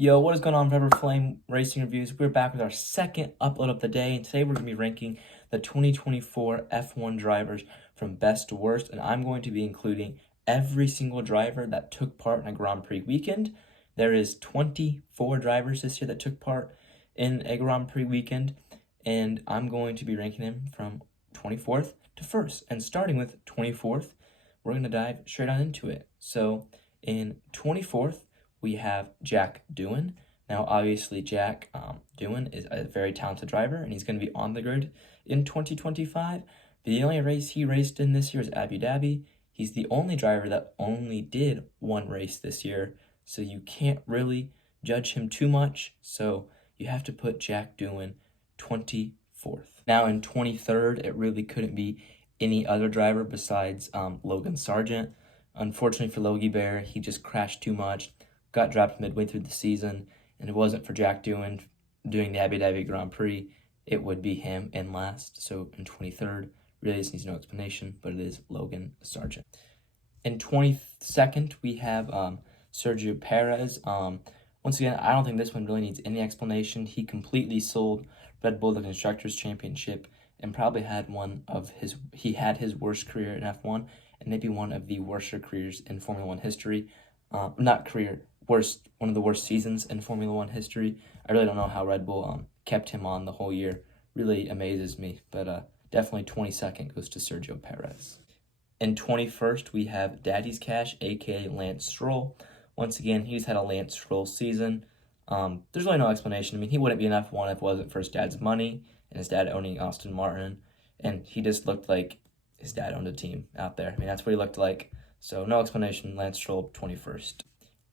Yo, what is going on, Forever Flame Racing Reviews? We're back with our second upload of the day, and today we're going to be ranking the 2024 F1 drivers from best to worst, and I'm going to be including every single driver that took part in a Grand Prix weekend. There is 24 drivers this year that took part in a Grand Prix weekend, and I'm going to be ranking them from 24th to 1st. And starting with 24th, we're going to dive straight on into it. So in 24th, we have Jack Doohan. Now, obviously, Jack Doohan is a very talented driver, and he's going to be on the grid in 2025. The only race he raced in this year is Abu Dhabi. He's the only driver that only did one race this year, so you can't really judge him too much. So you have to put Jack Doohan 24th. Now, in 23rd, it really couldn't be any other driver besides Logan Sargent. Unfortunately for Logie Bear, he just crashed too much, got dropped midway through the season, and if it wasn't for Jack Doohan doing the Abu Dhabi Grand Prix, it would be him in last. So in 23rd, really this needs no explanation, but it is Logan Sargent. In 22nd, we have Sergio Perez. Once again, I don't think this one really needs any explanation. He completely sold Red Bull the Constructors' Championship and probably had his worst career in F1 and maybe one of the worst careers in Formula One history. One of the worst seasons in Formula One history. I really don't know how Red Bull kept him on the whole year. Really amazes me, but definitely 22nd goes to Sergio Perez. In 21st, we have Daddy's Cash, aka Lance Stroll. Once again, he's had a Lance Stroll season. There's really no explanation. I mean, he wouldn't be an F1 if it wasn't for his dad's money and his dad owning Aston Martin. And he just looked like his dad owned a team out there. I mean, that's what he looked like. So no explanation, Lance Stroll, 21st.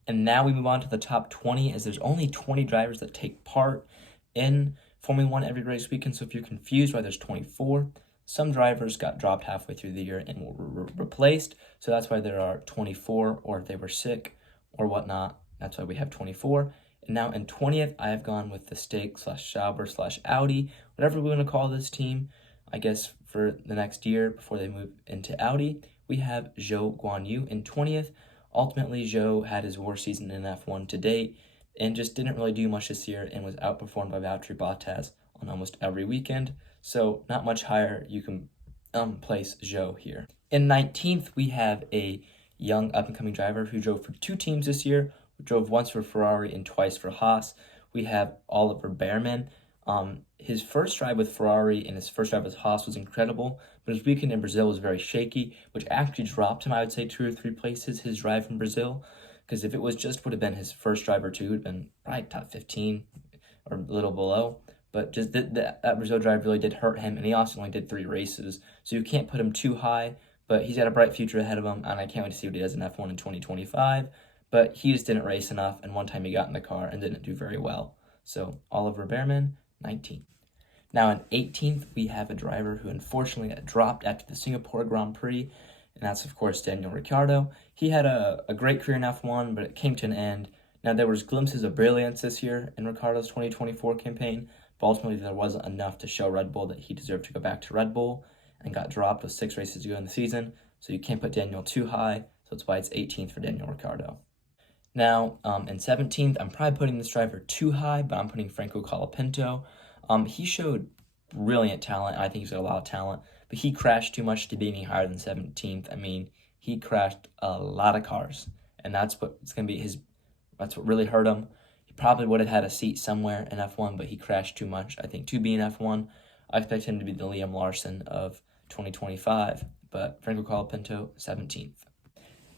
And now we move on to the top 20, as there's only 20 drivers that take part in Formula One every race weekend. So if you're confused why there's 24, some drivers got dropped halfway through the year and were replaced. So that's why there are 24, or if they were sick or whatnot, that's why we have 24. And now in 20th, I have gone with the Stake/Sauber/Audi, whatever we want to call this team, I guess for the next year before they move into Audi. We have Zhou Guanyu in 20th. Ultimately, Zhou had his worst season in F1 to date and just didn't really do much this year and was outperformed by Valtteri Bottas on almost every weekend. So not much higher you can place Zhou here. In 19th, we have a young up-and-coming driver who drove for two teams this year, who drove once for Ferrari and twice for Haas. We have Oliver Bearman. His first drive with Ferrari and his first drive with Haas was incredible, but his weekend in Brazil was very shaky, which actually dropped him, I would say, 2 or 3 places, his drive from Brazil, because if it would have been his first drive or two, it would have been probably top 15 or a little below, but just that Brazil drive really did hurt him, and he also only did 3 races, so you can't put him too high, but he's got a bright future ahead of him, and I can't wait to see what he does in F1 in 2025, but he just didn't race enough, and one time he got in the car and didn't do very well. So Oliver Bearman, 19th. Now in 18th, we have a driver who unfortunately got dropped after the Singapore Grand Prix, and that's, of course, Daniel Ricciardo. He had a great career in F1, but it came to an end. Now, there was glimpses of brilliance this year in Ricciardo's 2024 campaign, but ultimately there wasn't enough to show Red Bull that he deserved to go back to Red Bull, and got dropped with 6 races to go in the season, so you can't put Daniel too high, so that's why it's 18th for Daniel Ricciardo. Now, in 17th, I'm probably putting this driver too high, but I'm putting Franco Colapinto. He showed brilliant talent. I think he's got a lot of talent, but he crashed too much to be any higher than 17th. I mean, he crashed a lot of cars, and that's what really hurt him. He probably would have had a seat somewhere in F1, but he crashed too much. I think to be in F1, I expect him to be the Liam Larson of 2025, but Franco Colapinto, 17th.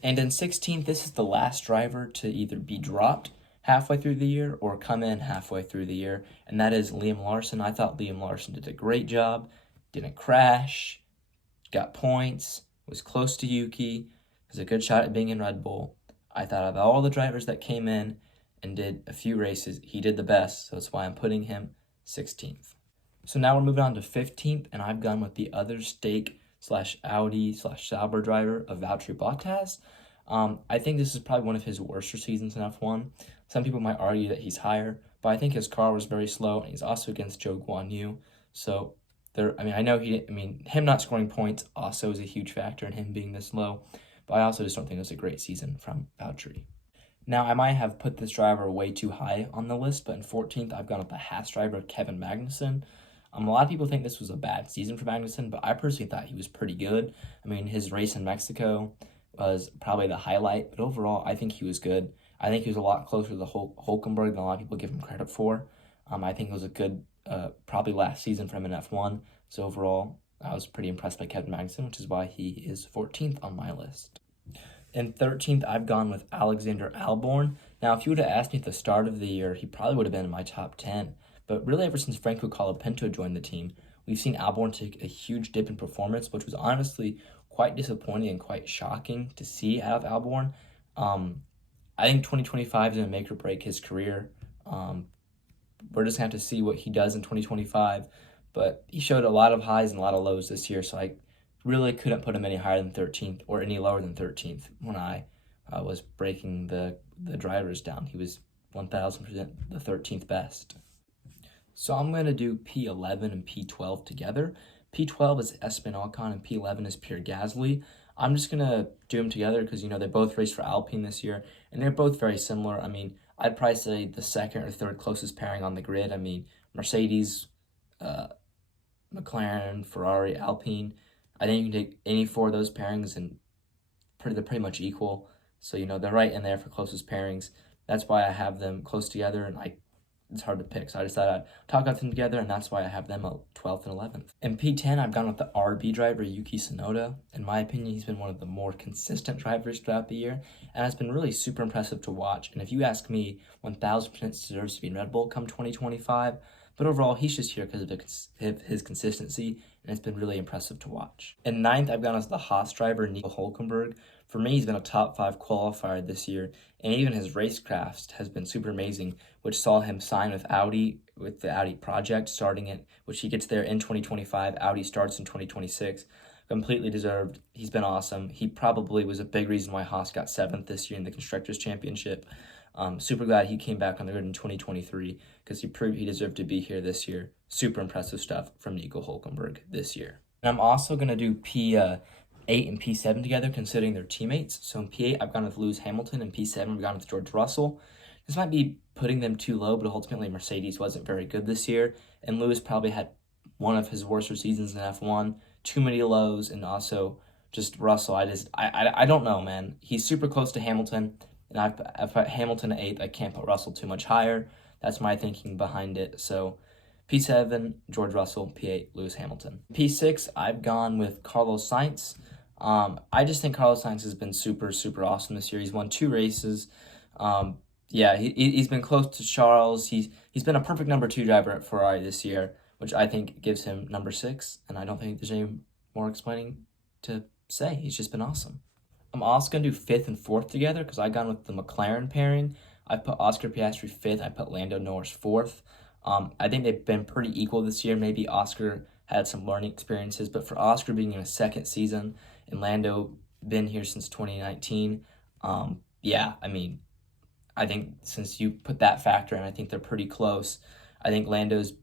And in 16th, this is the last driver to either be dropped halfway through the year or come in halfway through the year, and that is Liam Larson. I thought Liam Larson did a great job, didn't crash, got points, was close to Yuki, has a good shot at being in Red Bull. I thought of all the drivers that came in and did a few races, he did the best, so that's why I'm putting him 16th. So now we're moving on to 15th, and I've gone with the other Stake/Audi/Sauber driver of Valtteri Bottas. I think this is probably one of his worst seasons in F1. Some people might argue that he's higher, but I think his car was very slow, and he's also against Zhou Guanyu. So him not scoring points also is a huge factor in him being this low, but I also just don't think it was a great season from Valtteri. Now, I might have put this driver way too high on the list, but in 14th, I've gone with the Haas driver, Kevin Magnussen. A lot of people think this was a bad season for Magnussen, but I personally thought he was pretty good. I mean, his race in Mexico was probably the highlight, but overall, I think he was good. I think he was a lot closer to the Hulkenberg than a lot of people give him credit for. I think it was a good, probably last season for him in F1. So overall, I was pretty impressed by Kevin Magnussen, which is why he is 14th on my list. In 13th, I've gone with Alexander Albon. Now, if you would have asked me at the start of the year, he probably would have been in my top 10. But really, ever since Franco Colapinto joined the team, we've seen Albon take a huge dip in performance, which was honestly quite disappointing and quite shocking to see out of Albon. I think 2025 is going to make or break his career. We're just going to have to see what he does in 2025. But he showed a lot of highs and a lot of lows this year, so I really couldn't put him any higher than 13th or any lower than 13th when I was breaking the drivers down. He was 1,000% the 13th best. So I'm going to do P11 and P12 together. P12 is Esteban Ocon and P11 is Pierre Gasly. I'm just going to do them together because, they both raced for Alpine this year, and they're both very similar. I mean, I'd probably say the second or third closest pairing on the grid. I mean, Mercedes, McLaren, Ferrari, Alpine. I think you can take any four of those pairings and they're pretty much equal. So, they're right in there for closest pairings. That's why I have them close together, and it's hard to pick. So I decided I'd talk about them together, and that's why I have them at 12th and 11th. In P10, I've gone with the RB driver, Yuki Tsunoda. In my opinion, he's been one of the more consistent drivers throughout the year, and it's been really super impressive to watch. And if you ask me, 1,000% deserves to be in Red Bull come 2025. But overall, he's just here because of his consistency, and it's been really impressive to watch. In 9th, I've gone as the Haas driver, Nico Hulkenberg. For me, he's been a top 5 qualifier this year, and even his racecraft has been super amazing, which saw him sign with Audi, with the Audi project, starting it, which he gets there in 2025. Audi starts in 2026. Completely deserved. He's been awesome. He probably was a big reason why Haas got 7th this year in the Constructors' Championship. Super glad he came back on the grid in 2023 because he proved he deserved to be here this year. Super impressive stuff from Nico Hulkenberg this year. And I'm also going to do P8 and P7 together, considering they're teammates. So in P8, I've gone with Lewis Hamilton, and P7, I've gone with George Russell. This might be putting them too low, but ultimately Mercedes wasn't very good this year, and Lewis probably had one of his worst seasons in F1, too many lows, and also just Russell. I don't know, man. He's super close to Hamilton, and I've put Hamilton at 8th. I can't put Russell too much higher. That's my thinking behind it. So P7, George Russell. P8, Lewis Hamilton. P6, I've gone with Carlos Sainz. I just think Carlos Sainz has been super, super awesome this year. He's won 2 races. He's been close to Charles. He's been a perfect number 2 driver at Ferrari this year, which I think gives him number 6, and I don't think there's any more explaining to say. He's just been awesome. I'm also going to do 5th and 4th together because I've gone with the McLaren pairing. I put Oscar Piastri 5th. I put Lando Norris 4th. I think they've been pretty equal this year. Maybe Oscar had some learning experiences, but for Oscar being in his 2nd season and Lando been here since 2019, I think since you put that factor in, I think they're pretty close. I think Lando's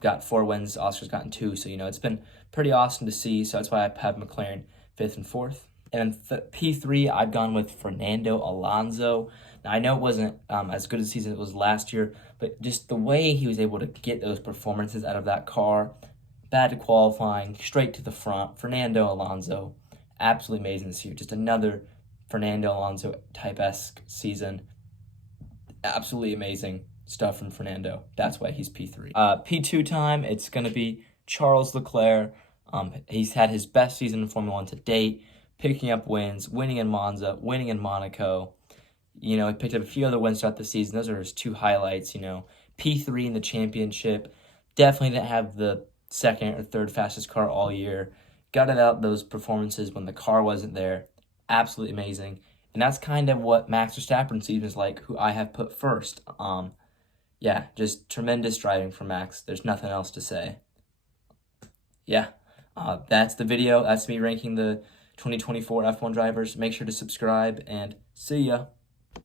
got 4 wins, Oscar's gotten 2, so it's been pretty awesome to see. So that's why I have McLaren 5th and 4th. And P3, I've gone with Fernando Alonso. Now, I know it wasn't as good a season as it was last year, but just the way he was able to get those performances out of that car, bad to qualifying, straight to the front, Fernando Alonso, absolutely amazing this year. Just another Fernando Alonso type-esque season. Absolutely amazing stuff from Fernando. That's why he's P3. P2 time, it's going to be Charles Leclerc. He's had his best season in Formula 1 to date, picking up wins, winning in Monza, winning in Monaco. He picked up a few other wins throughout the season. Those are his 2 highlights, P3 in the championship. Definitely didn't have the 2nd or 3rd fastest car all year. Gutted out those performances when the car wasn't there. Absolutely amazing. And that's kind of what Max Verstappen's season is like, who I have put first. Just tremendous driving from Max. There's nothing else to say. That's the video. That's me ranking the 2024 F1 drivers. Make sure to subscribe, and see ya.